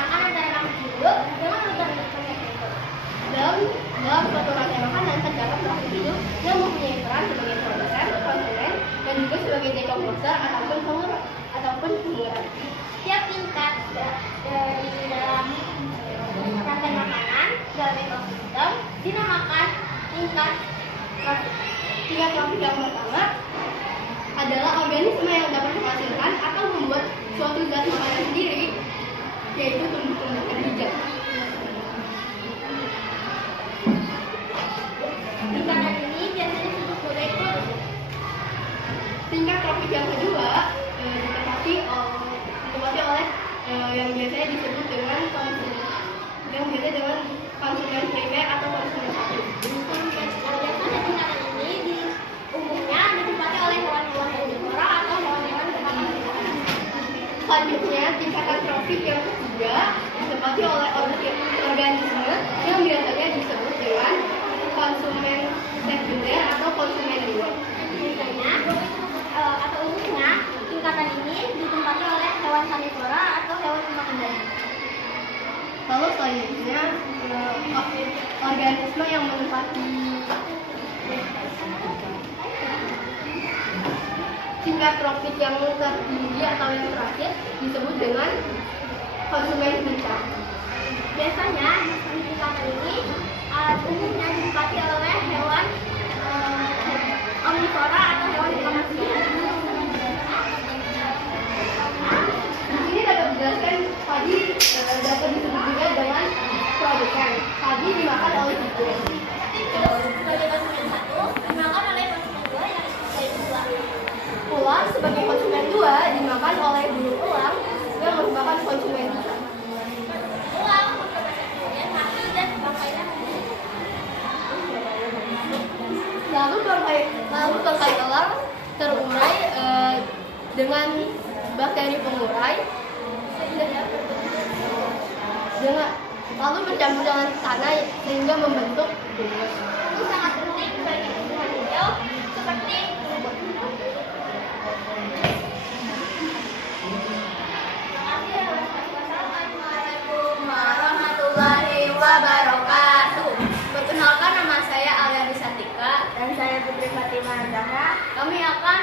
disamakan antara makhluk hidup dengan organisme yang hidup. Dalam suatu rantai makanan terdapat makhluk hidup yang mempunyai peran sebagai produsen, konsumen, dan juga sebagai dekomposer ataupun pengurang. Setiap tingkat dari dalam rantai makanan dalam ekosistem dinamakan tingkat tropik. Tingkat tropik yang pertama adalah organisme yang dapat menghasilkan atau membuat suatu zat makanan sendiri, yaitu tumbuh-tumbuhan hijau. Tingkatan ini biasanya disebut sebagai produsen. Tingkat tropik yang kedua ditempati oleh yang biasanya disebut dengan konsumen primer atau konsumen satu. Tingkatan ini umumnya ditempati oleh hewan-hewan herbivora atau hewan-hewan bermakan makanan. Selanjutnya, tingkatan tropik yang ketiga ditempati oleh organisme yang biasanya disebut dengan konsumen sekunder atau konsumen dua. Biasanya atau umumnya tingkatan ini ditempati oleh hewan karnivora atau hewan pemakan daging. Lalu selanjutnya organisme yang menempati tingkat tropik yang tertinggi atau yang terakhir disebut dengan konsumen puncak. Biasanya di tingkatan ini umumnya ditempati oleh hewan omnivora atau hewan pemakan daging. Di sini dapat dijelaskan padi dapat disebut juga dengan produsen. Padi dimakan oleh tikus. Sebagai konsumen satu dimakan oleh konsumen dua yang yaitu ular. Ular sebagai konsumen dua dimakan oleh burung elang yang merupakan konsumen tiga. Elang kemudian mati dan bangkainya. Lalu bangkai elang terurai dengan bakteri pengurai lalu bercampur dengan tanah sehingga membentuk humus. Itu sangat penting bagi tumbuhan hijau seperti rumput. Assalamualaikum warahmatullahi wabarakatuh. Perkenalkan, nama saya Alia Risatika dan saya Putri Fatimah Zahra. Kami akan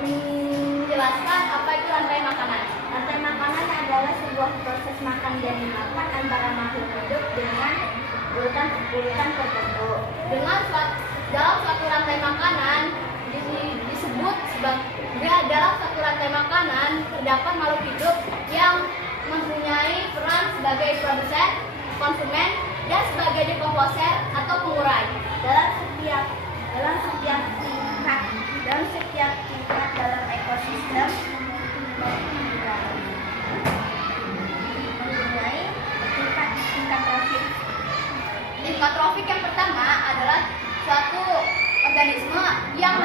menjelaskan apa itu rantai makanan. Rantai makanan adalah sebuah proses makan dan dimakan antara makhluk hidup dengan urutan tertentu. Dalam suatu rantai makanan disebut sebagai dalam suatu rantai makanan terdapat makhluk hidup yang mempunyai peran sebagai produsen, konsumen, dan sebagai dekomposer atau pengurai. Dalam setiap tingkat dalam ekosistem mempunyai tingkat tropik. Tingkat tropik yang pertama adalah suatu organisme yang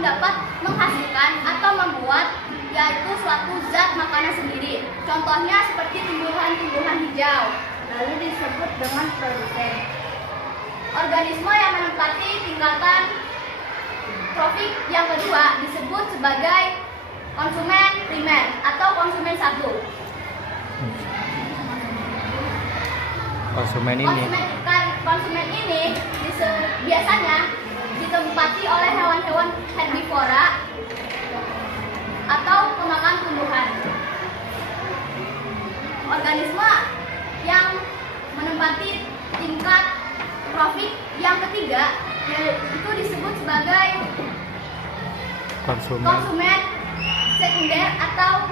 dapat menghasilkan atau membuat yaitu suatu zat makanan sendiri. Contohnya seperti tumbuhan-tumbuhan hijau, lalu disebut dengan produsen. Organisme yang menempati tingkatan tropik yang kedua disebut sebagai konsumen primer atau konsumen satu. Konsumen ini biasanya ditempati oleh hewan-hewan herbivora atau pemakan tumbuhan. Organisme yang menempati tingkat tropik yang ketiga itu disebut sebagai konsumen sekunder atau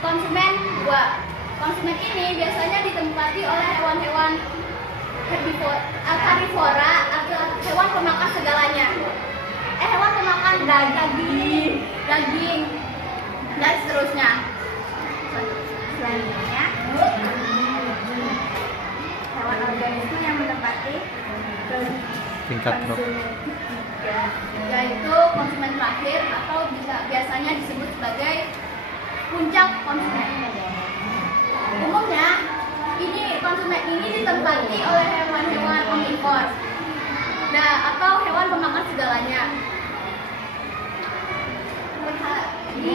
konsumen dua. Konsumen ini biasanya ditempati oleh hewan-hewan karnivora atau hewan pemakan segalanya. Hewan pemakan daging dan seterusnya. Selanjutnya, hewan organisme yang menempati tingkat yaitu konsumen terakhir atau biasanya disebut sebagai puncak konsumen. Umumnya konsumen ini ditempati oleh hewan-hewan omnivor atau hewan pemakan segalanya. Di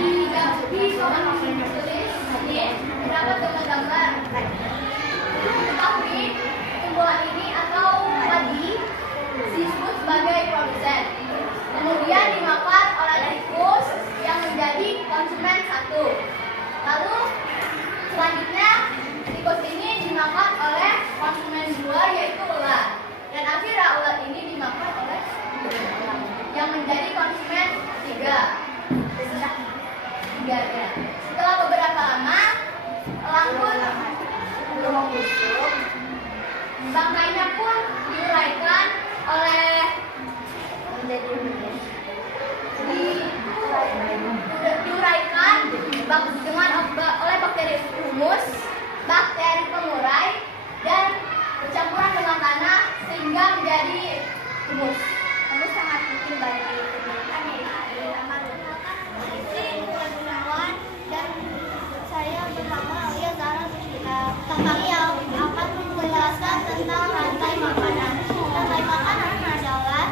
Bangkainya pun diuraikan oleh diuraikan oleh bakteri humus, bakteri pengurai, dan bercampuran dengan tanah sehingga menjadi humus. Humus sangat penting bagi tumbuhan yaitu Gunawan dan saya bersama Alia Zara Tusila. Kami akan menjelaskan tentang rantai makanan. Rantai makanan adalah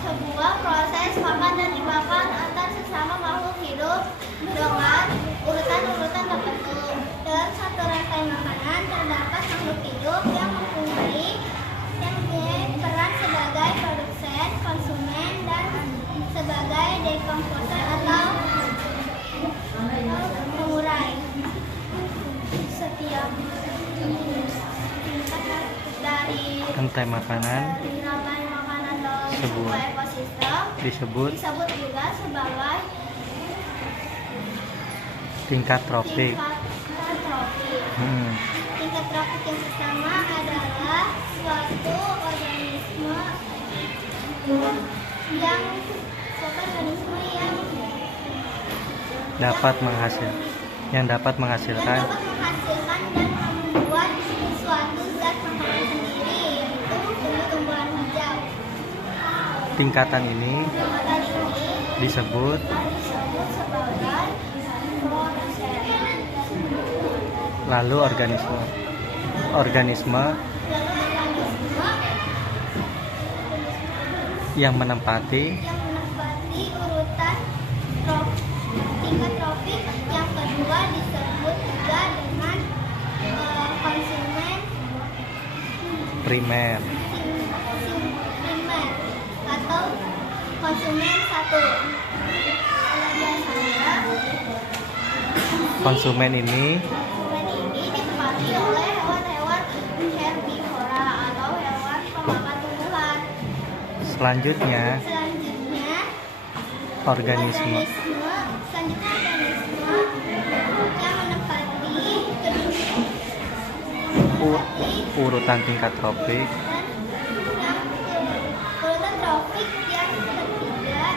sebuah proses makan dan dimakan antar sesama makhluk hidup dengan urutan-urutan tertentu. Dalam satu rantai makanan terdapat makhluk hidup yang mempunyai peran sebagai produsen, konsumen, dan sebagai dekomposer atau pengurai. Setiap tingkat dari rantai makanan dalam sebuah ekosistem disebut juga sebagai tingkat tropik. Tingkat tropik yang pertama adalah suatu organisme yang dapat menghasilkan dan membuat suatu zat makanan sendiri, yaitu tumbuh-tumbuhan hijau. tingkatan ini disebut sebagai produsen. lalu organisme yang menempati urutan tingkat tropik yang kedua disebut juga dengan konsumen primer. primer atau konsumen satu. Biasanya Konsumen ini ditempati oleh hewan-hewan herbivora atau hewan pemakan tumbuhan. selanjutnya organisme yang menempati urutan tingkat tropik urutan tropik yang ketiga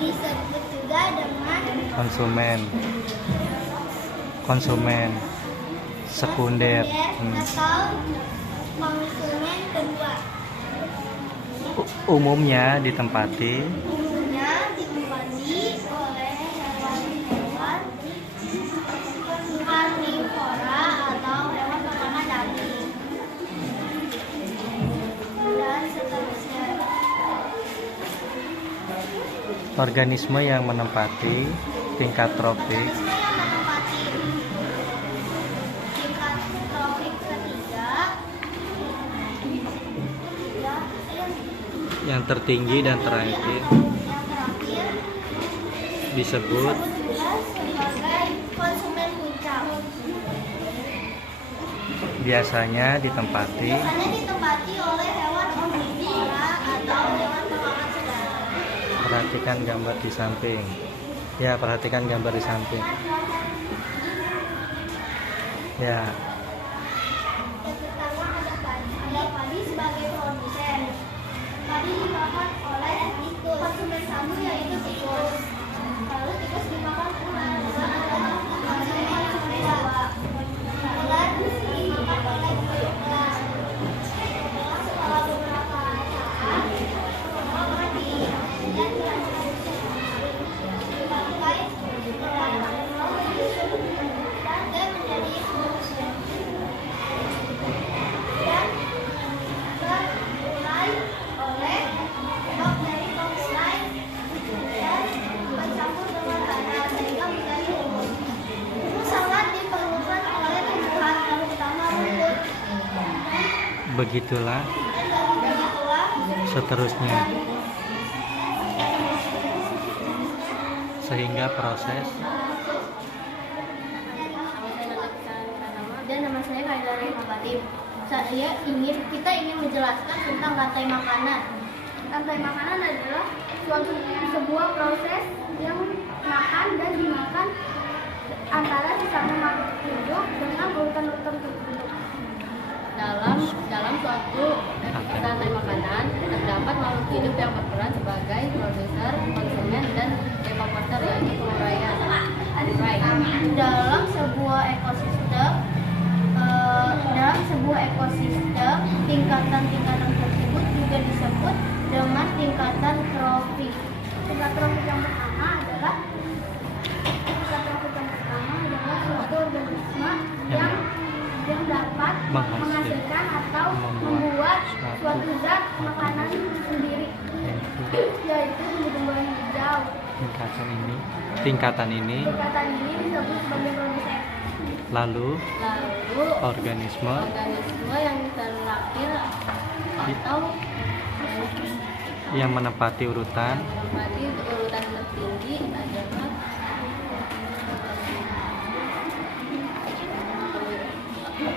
disebut juga dengan konsumen sekunder. Atau konsumen kedua. Umumnya ditempati oleh hewan-hewan karnivora atau hewan pemakan daging dan seterusnya. organisme yang menempati tingkat tropik Yang menempati tingkat tropik ketiga yang tertinggi dan terakhir yang terakhir disebut juga sebagai konsumen puncak. biasanya ditempati Biasanya ditempati oleh hewan omnivora atau hewan pemakan segala. perhatikan gambar di samping. Ya, perhatikan gambar di samping. Ya, Yang pertama ada padi sebagai produsen. Padi dimakan oleh konsumen satu yaitu tikus. Lalu tikus dimakan oleh konsumen kedua. Ular dimakan oleh ular. Setelah beberapa saat mati dan dipakai dan menjadi produsen. Dan terulai oleh bakteri pengurai dan mencampur dengan tanah sehingga menjadi humus. Humus sangat diperlukan oleh tumbuhan terutama rumput begitulah dan begitulah seterusnya. Sehingga proses dan nama saya Kaidara Imabatim. Kita ingin menjelaskan tentang rantai makanan. Rantai makanan adalah sebuah proses yang makan dan dimakan antara sesama makhluk hidup dengan urutan-urutan tertentu. Dalam suatu hidup yang berperan sebagai produser, konsumen, dan developer yaitu penguraian. Dalam sebuah ekosistem, tingkatan-tingkatan tersebut juga disebut dengan tingkatan trofik. Tingkat trofik yang pertama adalah suatu organisme yang dapat menghasilkan atau membuat suatu zat makanan sendiri, yaitu tumbuh-tumbuhan hijau. Tingkatan ini disebut sebagai produsen. lalu organisme yang terlahir atau yang menempati urutan tertinggi adalah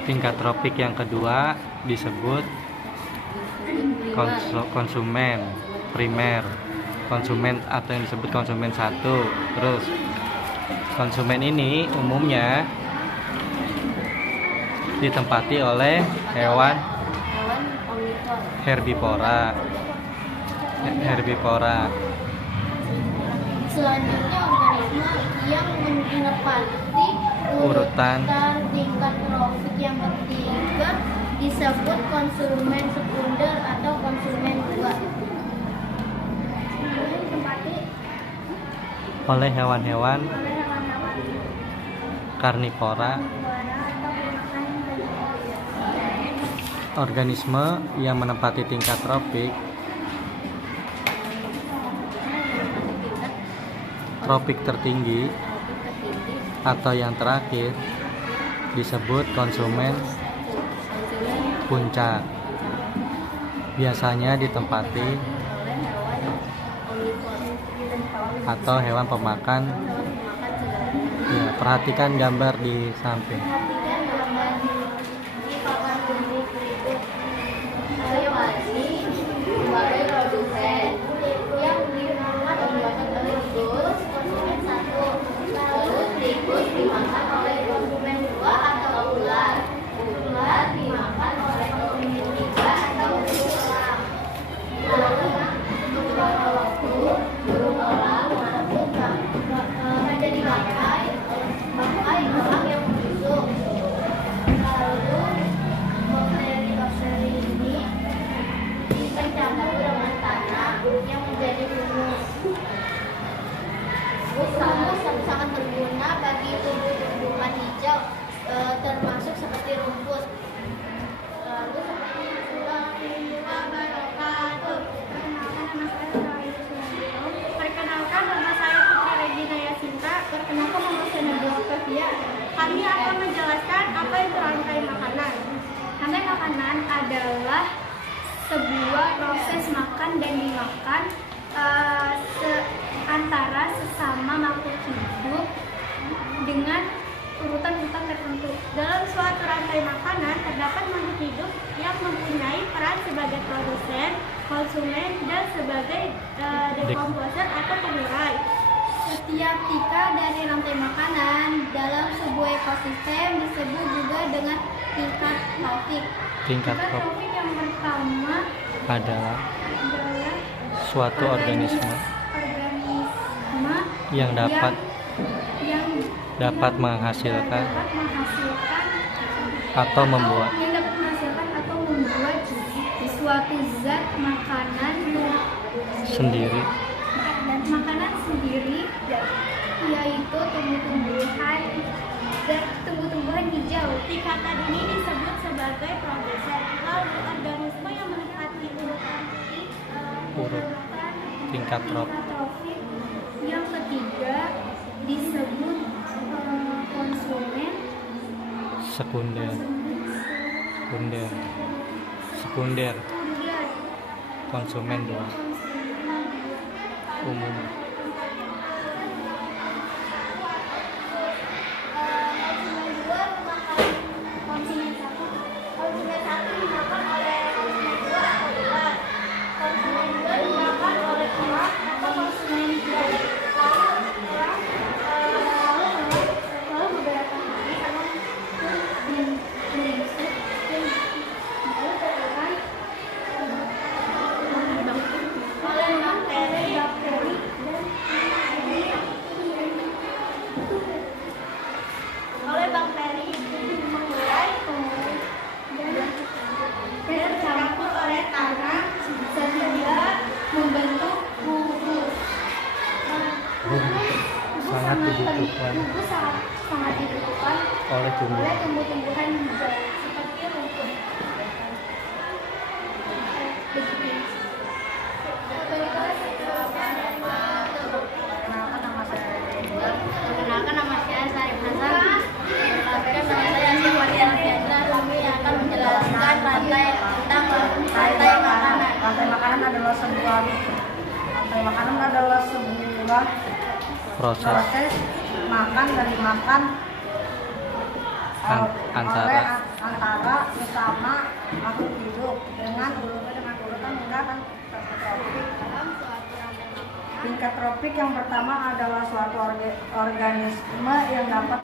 tingkat tropik yang kedua disebut konsumen primer, konsumen atau yang disebut konsumen 1. Terus konsumen ini umumnya ditempati oleh hewan herbivora. Selanjutnya organisme yang menempati urutan tingkat trofik yang ketiga disebut konsumen sekunder atau konsumen 2. Ditempati oleh hewan-hewan karnivora. Organisme yang menempati tingkat tropik tertinggi atau yang terakhir disebut konsumen puncak. Biasanya ditempati atau hewan pemakan. Ya, perhatikan gambar di samping. sebagai produsen yang dimakan oleh tikus konsumen 1, lalu tikus dimakan oleh konsumen 2 atau ular dimakan oleh konsumen 3 atau berulang. Lalu beberapa waktu berulang masuk menjadi bangkai orang yang membusuk. Lalu bakteri ini dicampur dengan tanah yang menjadi humus. Humus sangat berguna bagi tumbuh-tumbuhan hijau, termasuk seperti rumput. Lalu seperti Perkenalkan, nama saya Putri Regina Yasinta. Perkenalkan, nama saya Nabila Octavia. Kami akan menjelaskan apa itu rantai makanan. Rantai makanan adalah sebuah proses makan dan dimakan antara sesama makhluk hidup dengan urutan-urutan tertentu. Dalam suatu rantai makanan terdapat makhluk hidup yang mempunyai peran sebagai produsen, konsumen, dan sebagai dekomposer atau pengurai. Setiap tingkat dari rantai makanan dalam sebuah ekosistem disebut juga dengan tingkat trofik. Tingkat Trofik yang pertama adalah suatu organisme yang dapat menghasilkan atau membuat suatu zat makanan sendiri, yaitu tumbuh-tumbuhan hijau. Tingkatan ini disebut sebagai produsen. Lalu organisme yang menempati urut tingkat trofik yang ketiga disebut konsumen sekunder, konsumen 2 umum. oleh tumbuh-tumbuhan hijau seperti rumput. Perkenalkan, nama saya Sarif Hasan. Perkenalkan, nama saya Syafarian Fiandra. Kami akan menjelaskan tentang rantai makanan. Rantai makanan adalah sebuah proses proses makan dan dimakan antara sesama makhluk hidup dengan urutan tingkat tropik. Tingkat tropik yang pertama adalah suatu organisme yang dapat